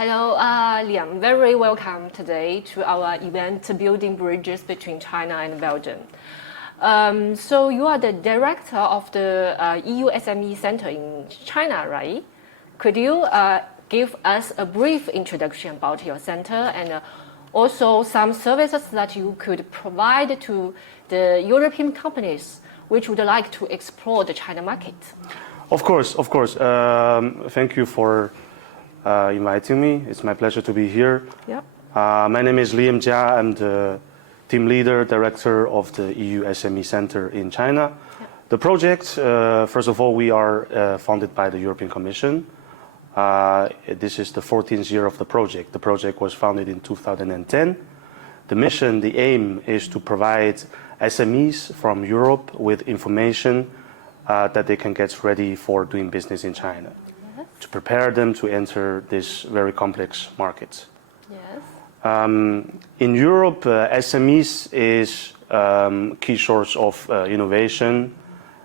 Hello, Liam. Very welcome today to our event, Building Bridges Between China and Belgium. So you are the director of the EU SME Centre in China, right? Could you give us a brief introduction about your center and also some services that you could provide to the European companies which would like to explore the China market? Of course. Thank you for inviting me. It's my pleasure to be here. Yep. My name is Liam Jia. I'm the team leader, director of the EU SME Centre in China. Yep. The project, first of all, we are funded by the European Commission. This is the 14th year of the project. The project was founded in 2010. The mission, the aim is to provide SMEs from Europe with information that they can get ready for doing business in China, to prepare them to enter this very complex market. Yes. In Europe, SMEs is key source of innovation.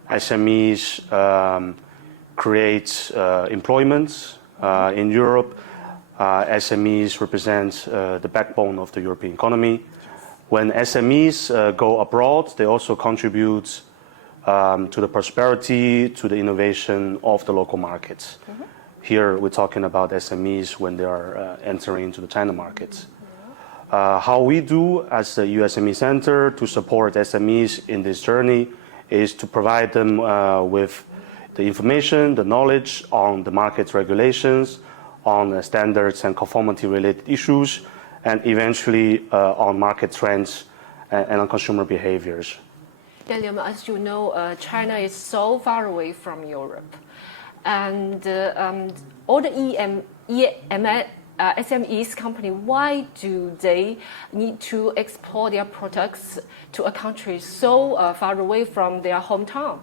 SMEs create employment. In Europe, SMEs represent the backbone of the European economy. When SMEs go abroad, they also contribute to the prosperity, to the innovation of the local markets. Mm-hmm. Here we're talking about SMEs when they are entering into the China markets. How we do as the EU SME Centre to support SMEs in this journey is to provide them with the information, the knowledge on the market regulations, on the standards and conformity related issues, and eventually on market trends and on consumer behaviors. Liam, as you know, China is so far away from Europe. And all the SMEs company, why do they need to export their products to a country so far away from their hometown?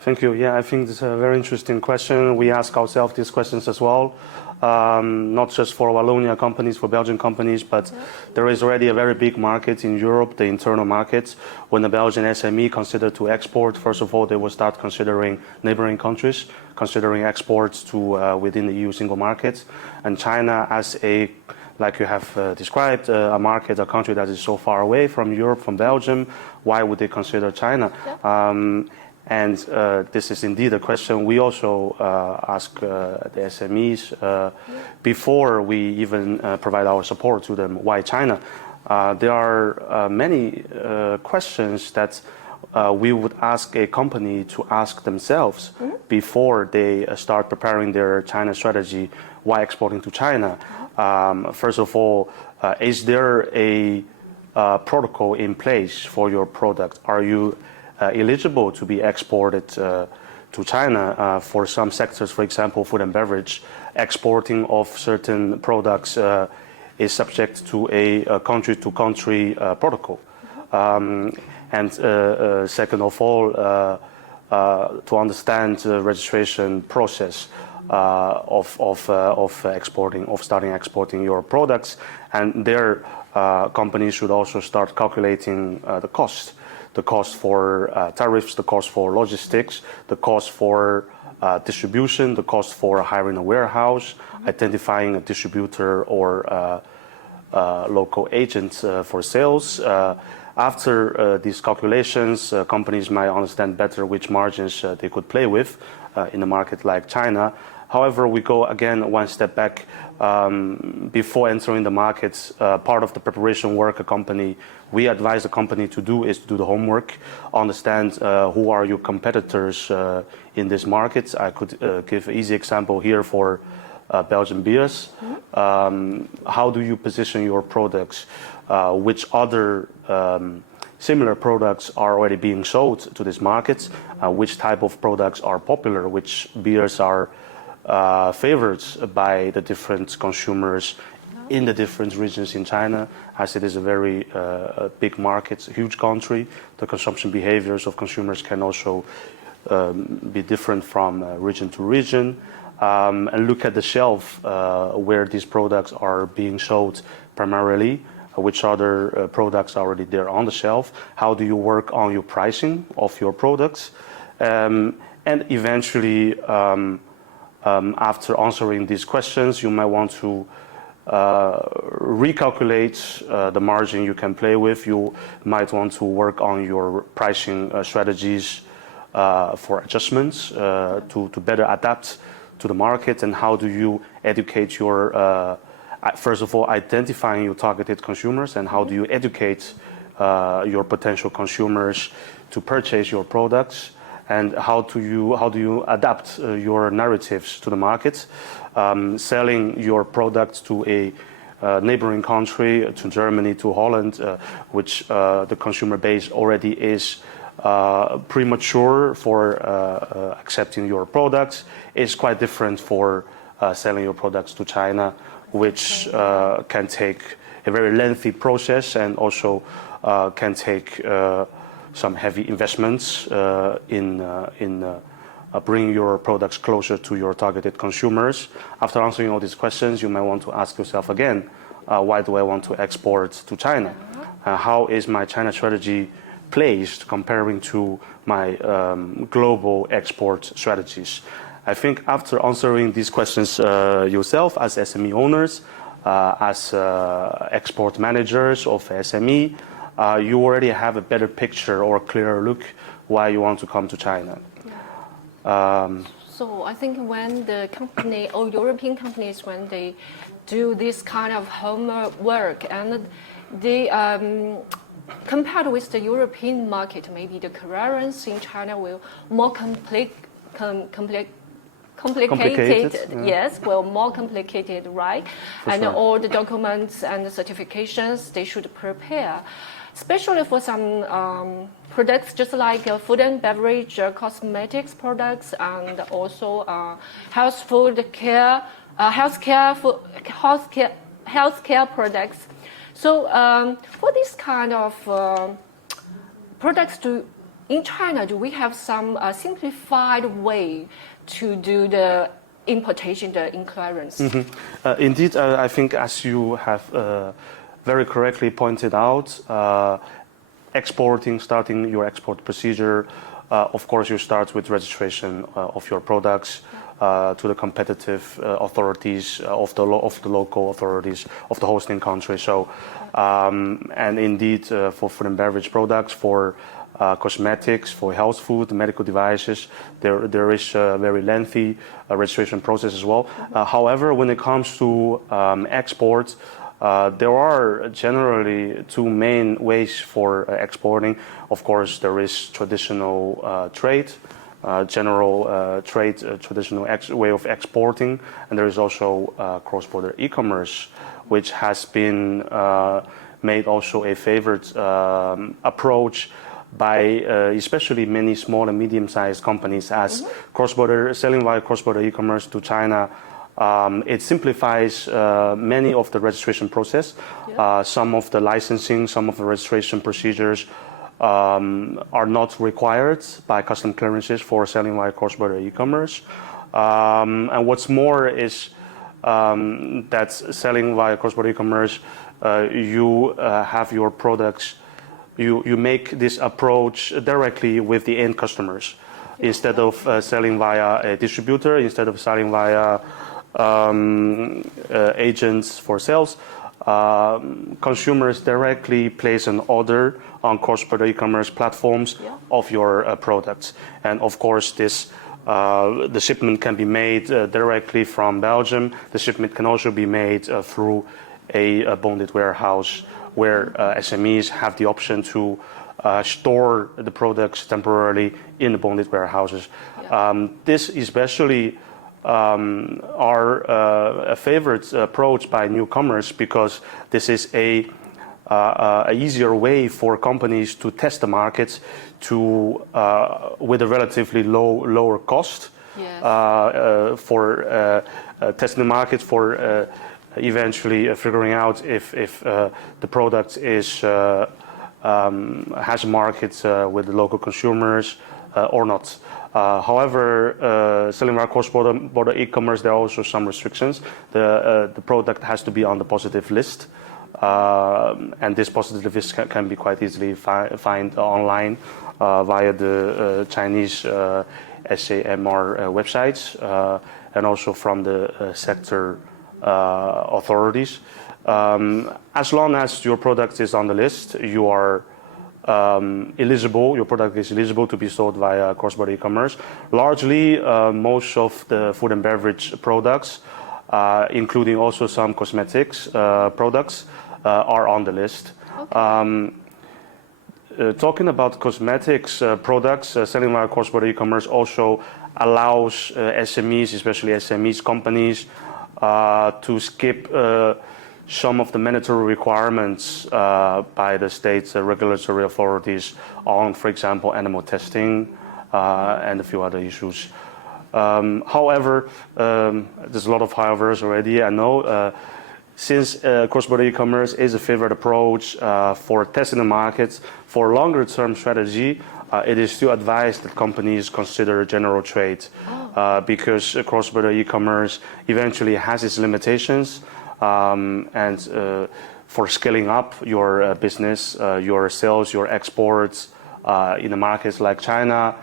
Thank you. Yeah, I think this is a very interesting question. We ask ourselves these questions as well, not just for Wallonia companies, for Belgian companies, but there is already a very big market in Europe, the internal markets. When the Belgian SME consider to export, first of all, they will start considering neighboring countries, considering exports to within the EU single market. And China as a, like you have described, a market, a country that is so far away from Europe, from Belgium, why would they consider China? Yeah. And this is indeed a question we also ask the SMEs before we even provide our support to them. Why China? There are many questions that we would ask a company to ask themselves before they start preparing their China strategy. Why exporting to China? First of all, is there a protocol in place for your product? Are you eligible to be exported to China for some sectors, for example, food and beverage? Exporting of certain products is subject to a country-to-country protocol. And second of all, to understand the registration process of starting exporting your products, and their companies should also start calculating the cost for tariffs, the cost for logistics, the cost for distribution, the cost for hiring a warehouse, identifying a distributor or local agent for sales. After these calculations, companies might understand better which margins they could play with in a market like China. However, we go again one step back. Before entering the markets, part of the preparation work we advise the company to do is to do the homework, understand who are your competitors in this market. I could give an easy example here for Belgian beers. How do you position your products? Which other similar products are already being sold to this market? Which type of products are popular? Which beers are favored by the different consumers in the different regions in China, as it is a very big market, a huge country. The consumption behaviors of consumers can also be different from region to region. And look at the shelf where these products are being sold primarily. Which other products are already there on the shelf? How do you work on your pricing of your products? And eventually, after answering these questions, you might want to recalculate the margin you can play with. You might want to work on your pricing strategies for adjustments to better adapt to the market. And how do you educate your, first of all, identifying your targeted consumers, and how do you educate your potential consumers to purchase your products, and how do you adapt your narratives to the market, selling your products to a neighboring country, to Germany, to Holland, which the consumer base already is premature for accepting your products, is quite different for selling your products to China, which can take a very lengthy process, and also can take some heavy investments in bringing your products closer to your targeted consumers. After answering all these questions, you might want to ask yourself again, why do I want to export to China? How is my China strategy placed comparing to my global export strategies? I think after answering these questions yourself as SME owners, as export managers of SME, you already have a better picture or a clearer look why you want to come to China. So I think when the company or European companies, when they do this kind of homework, and they compared with the European market, maybe the clearance in China will more complicated. Yeah. Yes, well, more complicated, right? And sure. all the documents and the certifications they should prepare, especially for some products, just like food and beverage, cosmetics products, and also healthcare products. So for this kind of products, in China, do we have some simplified way to do the importation, the clearance? Indeed, I think as you have very correctly pointed out, starting your export procedure, of course you start with registration of your products to the competitive authorities of the local authorities of the hosting country. So, and indeed for food and beverage products, for cosmetics, for health food, medical devices, there is a very lengthy registration process as well. However, when it comes to exports, there are generally two main ways for exporting. Of course, there is traditional trade, traditional way of exporting, and there is also cross-border e-commerce, which has been made also a favored approach by especially many small and medium-sized companies, as selling via cross-border e-commerce to China. It simplifies many of the registration process. Some of the licensing, some of the registration procedures are not required by custom clearances for selling via cross-border e-commerce. And what's more is that selling via cross-border e-commerce, you have your products, you make this approach directly with the end customers. Instead of selling via a distributor, instead of selling via agents for sales, consumers directly place an order on cross-border e-commerce platforms of your products. And of course, the shipment can be made directly from Belgium. The shipment can also be made through a bonded warehouse, where SMEs have the option to store the products temporarily in the bonded warehouses. This especially are a favorite approach by newcomers, because this is a easier way for companies to test the markets with a relatively lower cost for testing the market, for eventually figuring out if the product has a market with the local consumers or not. However, selling via cross-border e-commerce, there are also some restrictions. The product has to be on the positive list, and this positive list can be quite easily find online via the Chinese SAMR websites, and also from the sector authorities. As long as your product is on the list, you are eligible. Your product is eligible to be sold via cross-border e-commerce. Largely, most of the food and beverage products, including also some cosmetics products, are on the list. Okay. Talking about cosmetics products, selling via cross-border e-commerce also allows SMEs, especially SMEs companies, to skip some of the mandatory requirements by the state's regulatory authorities on, for example, animal testing and a few other issues. However, there's a lot of however's already, I know. Since cross-border e-commerce is a favorite approach for testing the markets, for longer-term strategy, it is still advised that companies consider general trade because cross-border e-commerce eventually has its limitations. And for scaling up your business, your sales, your exports in the markets like China,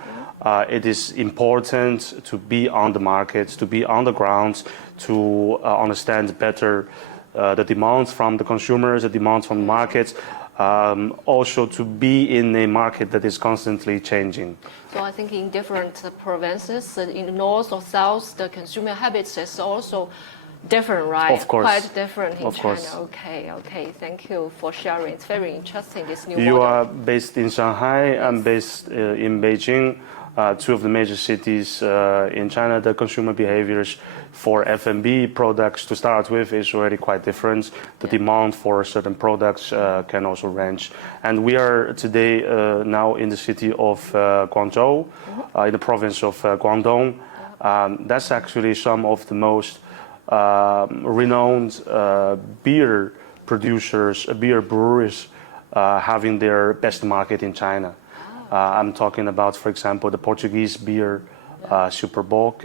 it is important to be on the markets, to be on the ground, to understand better the demands from the consumers, the demands from the markets, also to be in a market that is constantly changing. So I think in different provinces, in the north or south, the consumer habits is also different, right? Of course. Quite different in of China. Course. Okay. Thank you for sharing. It's very interesting, this new You model. are based in Shanghai. Yes. I'm based in Beijing. Two of the major cities in China. The consumer behaviors for F&B products to start with is already quite different. The demand for certain products can also range. And we are today now in the city of Guangzhou, in the province of Guangdong. That's actually some of the most renowned beer producers, beer breweries having their best market in China. I'm talking about, for example, the Portuguese beer, Superboc,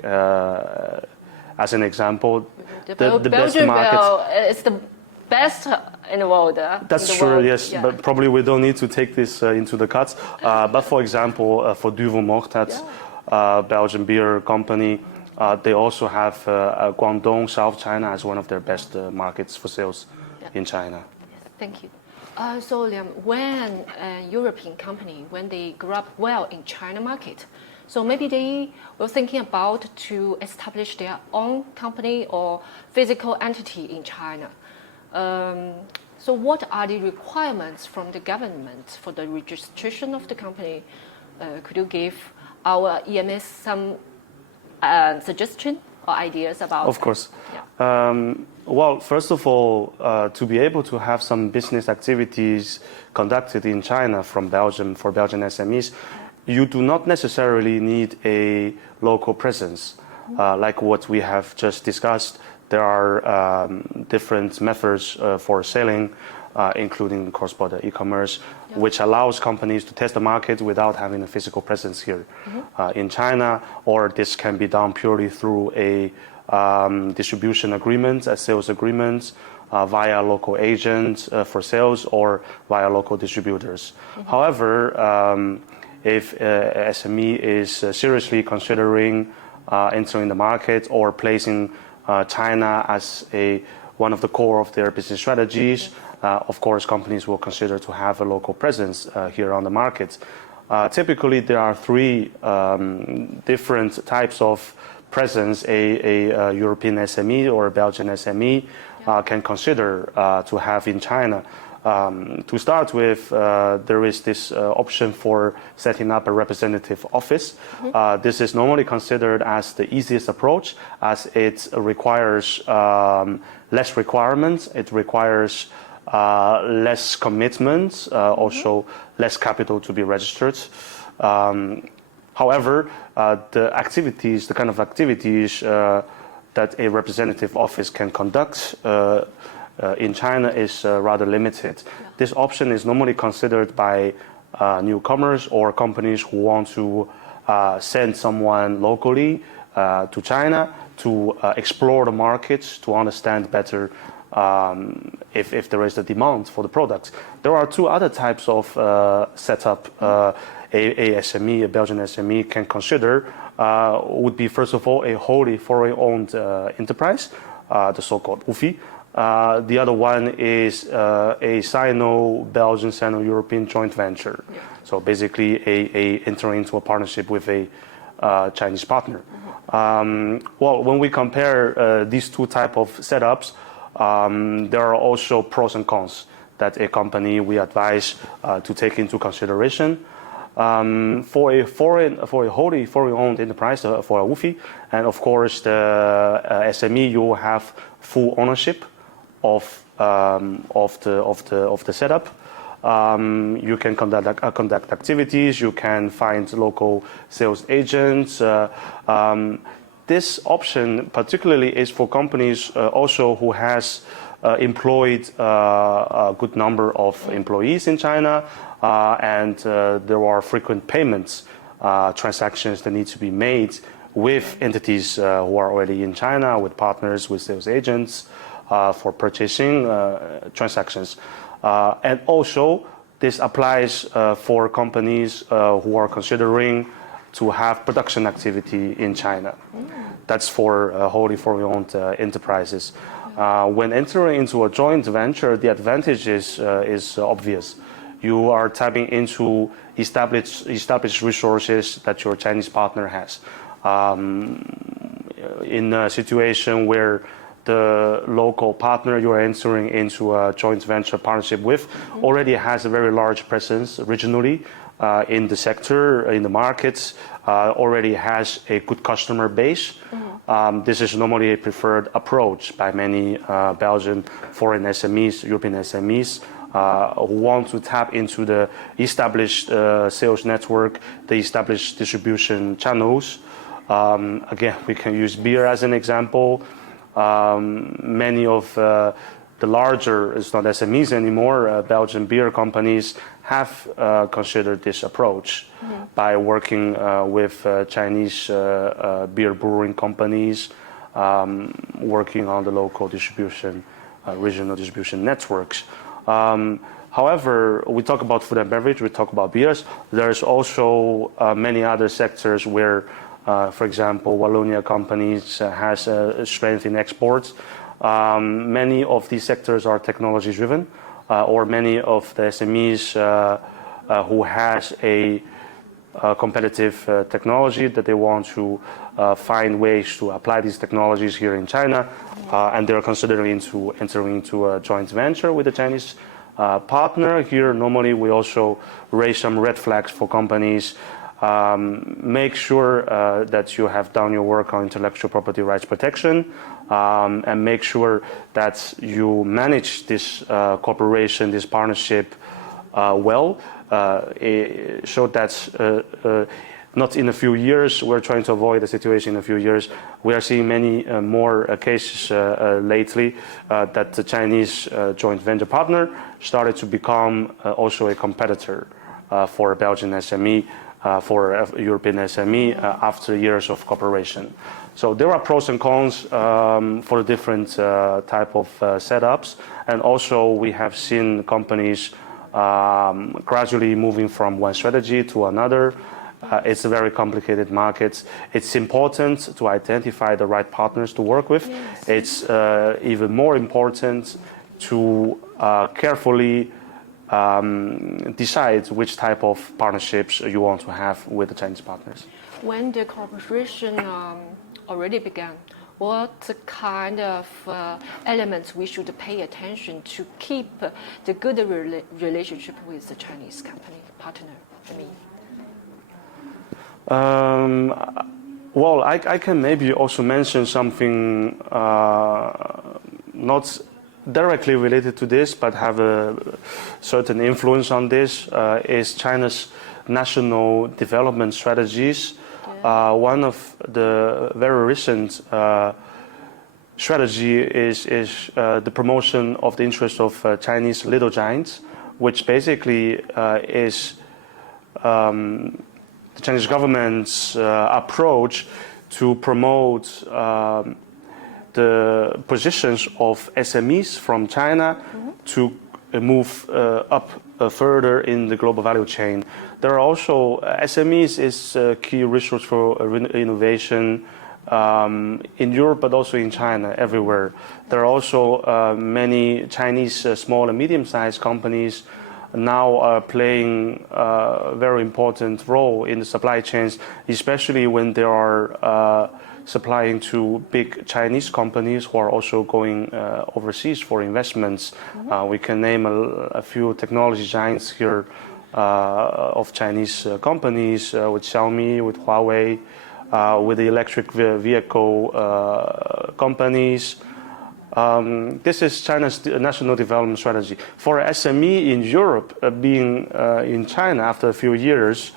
as an example. The best Belgian market. beer is the best in the world. That's true, yes. Yeah. But probably we don't need to take this into the cuts. But for example, for Duvel Mort, that's Belgian beer company. They also have Guangdong, South China, as one of their best markets for sales in China. Yes, thank you. So Liam, when a European company, when they grow up well in China market, so maybe they were thinking about to establish their own company or physical entity in China. So what are the requirements from the government for the registration of the company? Could you give our EMS some suggestion or ideas about? Of course. Well, first of all, to be able to have some business activities conducted in China from Belgium for Belgian SMEs, you do not necessarily need a local presence. Like what we have just discussed, there are different methods for selling, including cross-border e-commerce, which allows companies to test the market without having a physical presence here in China, or this can be done purely through a distribution agreement, a sales agreement via local agents for sales or via local distributors. However, if SME is seriously considering entering the market or placing China as one of the core of their business strategies, of course, companies will consider to have a local presence here on the market. Typically, there are three different types of presence a European SME or a Belgian SME can consider to have in China. To start with, there is this option for setting up a representative office. This is normally considered as the easiest approach, as it requires less requirements, it requires less commitment, also less capital to be registered. However, the kind of activities that a representative office can conduct in China is rather limited. This option is normally considered by newcomers or companies who want to send someone locally to China to explore the markets, to understand better if there is a demand for the products. There are two other types of setup a SME, a Belgian SME, can consider. Would be, first of all, a wholly foreign-owned enterprise. the so-called UFI. The other one is a Sino-Belgian, Sino-European joint venture. Yeah. So basically entering into a partnership with a Chinese partner. Well, when we compare these two type of setups, there are also pros and cons that a company we advise to take into consideration. For a wholly foreign-owned enterprise, for a WUFI, and of course the SME, you will have full ownership of the setup. You can conduct activities. You can find local sales agents. This option particularly is for companies also who has employed a good number of employees in China, and there are frequent payments transactions that need to be made with entities who are already in China, with partners, with sales agents for purchasing transactions. And also, this applies for companies who are considering to have production activity in China. That's for wholly foreign-owned enterprises. When entering into a joint venture, the advantage is obvious. You are tapping into established resources that your Chinese partner has. In a situation where the local partner you are entering into a joint venture partnership with already has a very large presence regionally in the sector, in the markets, already has a good customer base. This is normally a preferred approach by many Belgian foreign SMEs, European SMEs, who want to tap into the established sales network, the established distribution channels. Again, we can use beer as an example. Many of the larger, it's not SMEs anymore, Belgian beer companies have considered this approach by working with Chinese beer brewing companies, working on the local distribution, regional distribution networks. However, we talk about food and beverage, we talk about beers. There's also many other sectors where, for example, Wallonia companies has a strength in exports. Many of these sectors are technology driven, or many of the SMEs who has a competitive technology that they want to find ways to apply these technologies here in China, and they're considering entering into a joint venture with a Chinese partner. Here, normally we also raise some red flags for companies. Make sure that you have done your work on intellectual property rights protection, and make sure that you manage this cooperation, this partnership well, so that not in a few years, we're trying to avoid the situation in a few years. We are seeing many more cases lately that the Chinese joint venture partner started to become also a competitor for a Belgian SME, for a European SME after years of cooperation. So there are pros and cons for different type of setups, and also we have seen companies gradually moving from one strategy to another. It's a very complicated market. It's important to identify the right partners to work with. Yes. It's even more important to carefully decide which type of partnerships you want to have with the Chinese partners. When the cooperation already began, what kind of elements we should pay attention to keep the good relationship with the Chinese company partner? Well, I can maybe also mention something not directly related to this, but have a certain influence on this, is China's national development strategies. Yeah. One of the very recent strategy is the promotion of the interest of Chinese little giants, which basically is the Chinese government's approach to promote the positions of SMEs from China to move up further in the global value chain. There are also SMEs is a key resource for innovation, in Europe, but also in China, everywhere. There are also many Chinese small and medium-sized companies now playing a very important role in the supply chains, especially when they are supplying to big Chinese companies who are also going overseas for investments. We can name a few technology giants here of Chinese companies, with Xiaomi, with Huawei, with the electric vehicle companies. This is China's national development strategy. For SME in Europe, being in China after a few years,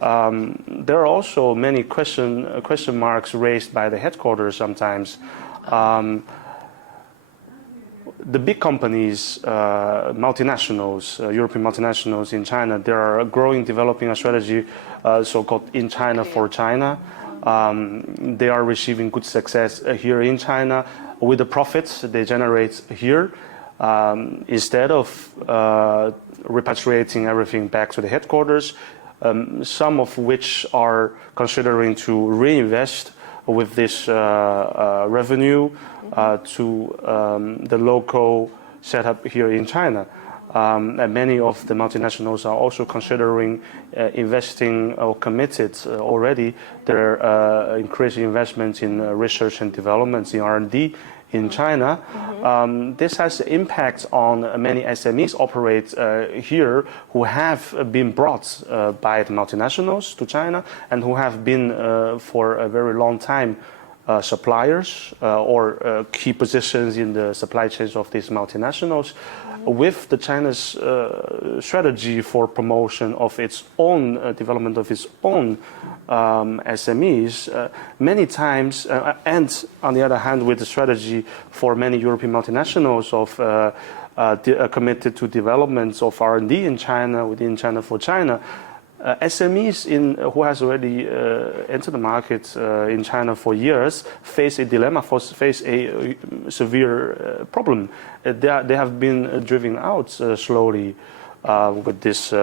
there are also many question marks raised by the headquarters sometimes. The big companies, multinationals, European multinationals in China, they are growing, developing a strategy so-called in China for China. They are receiving good success here in China with the profits they generate here. Instead of repatriating everything back to the headquarters, some of which are considering to reinvest with this revenue to the local setup here in China. And many of the multinationals are also considering investing or committed already their increasing investments in research and development, in R&D in China. This has impact on many SMEs operate here who have been brought by the multinationals to China and who have been for a very long time suppliers or key positions in the supply chains of these multinationals. With the China's strategy for promotion of its own development of its own SMEs, many times, and on the other hand, with the strategy for many European multinationals of committed to developments of R&D in China, within China for China, SMEs who has already entered the market in China for years face a dilemma, face a severe problem. They have been driven out slowly with these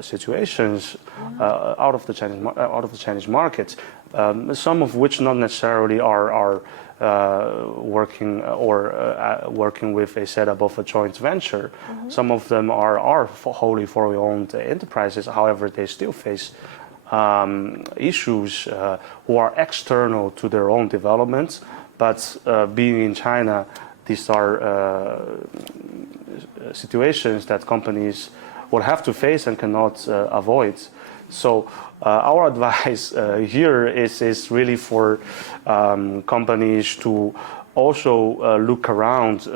situations out of the Chinese market. Some of which not necessarily are working with a setup of a joint venture. Some of them are wholly foreign-owned enterprises. However, they still face issues who are external to their own development. But being in China, these are situations that companies will have to face and cannot avoid. So our advice here is really for companies to also look around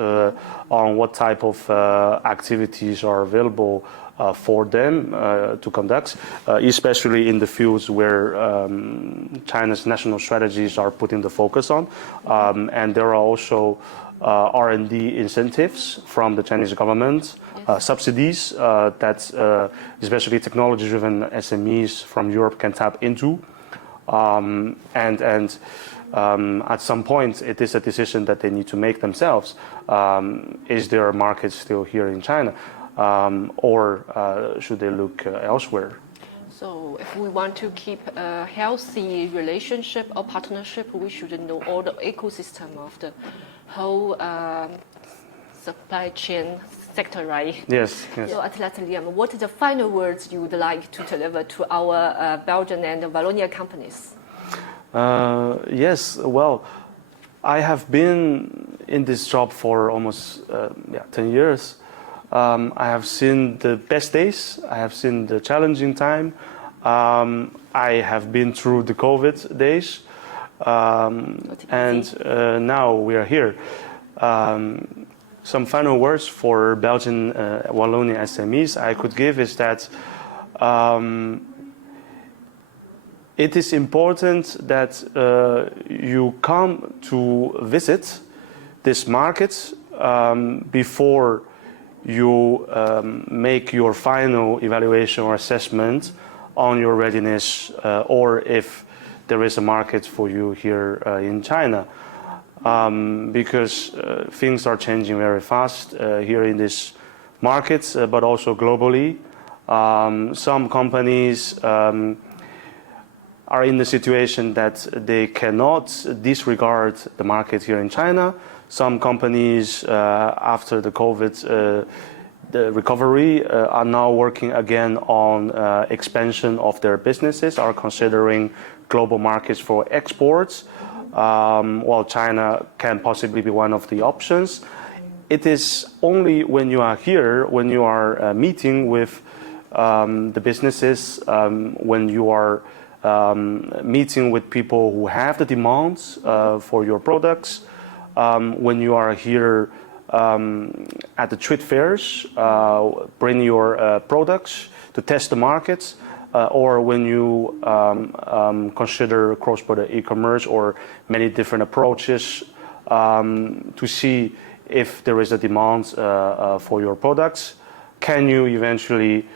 on what type of activities are available for them to conduct, especially in the fields where China's national strategies are putting the focus on. And there are also R&D incentives from the Chinese government, subsidies that especially technology-driven SMEs from Europe can tap into. And at some point, it is a decision that they need to make themselves. Is there a market still here in China? Or should they look elsewhere? So if we want to keep a healthy relationship or partnership, we should know all the ecosystem of the whole supply chain sector, right? Yes. So Athlete Liam, what are the final words you would like to deliver to our Belgian and Wallonia companies? Yes, well, I have been in this job for almost 10 years. I have seen the best days. I have seen the challenging time. I have been through the COVID days. And now we are here. Some final words for Belgian Wallonia SMEs I could give is that it is important that you come to visit this market before you make your final evaluation or assessment on your readiness or if there is a market for you here in China. Because things are changing very fast here in this market, but also globally. Some companies are in the situation that they cannot disregard the market here in China. Some companies, after the COVID the recovery, are now working again on expansion of their businesses, are considering global markets for exports, while China can possibly be one of the options. It is only when you are here, when you are meeting with the businesses, when you are meeting with people who have the demands for your products, when you are here at the trade fairs, bring your products to test the markets, or when you consider cross-border e-commerce or many different approaches to see if there is a demand for your products, can you eventually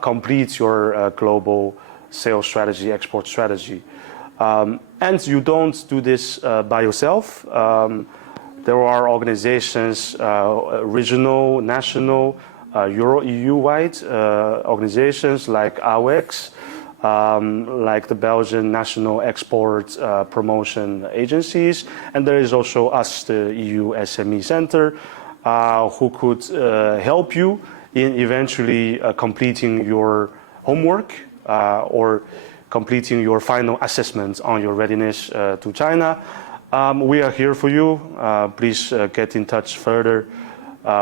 complete your global sales strategy, export strategy. And you don't do this by yourself. There are organizations, regional, national, EU-wide organizations like AUX, like the Belgian National Export Promotion Agencies, and there is also us, the EU SME Centre, who could help you in eventually completing your homework or completing your final assessment on your readiness to China. We are here for you. Please get in touch further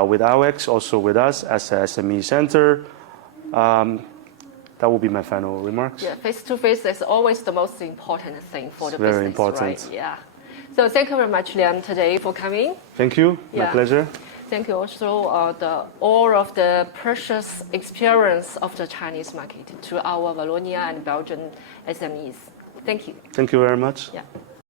with AUX, also with us as a SME Centre. That will be my final remarks. Yeah, face-to-face is always the most important thing for the business, very important. Right? Yeah. So thank you very much, Liam, today for coming. Thank you. My pleasure. Thank you also all of the precious experience of the Chinese market to our Wallonia and Belgian SMEs. Thank you. Thank you very much. Yeah.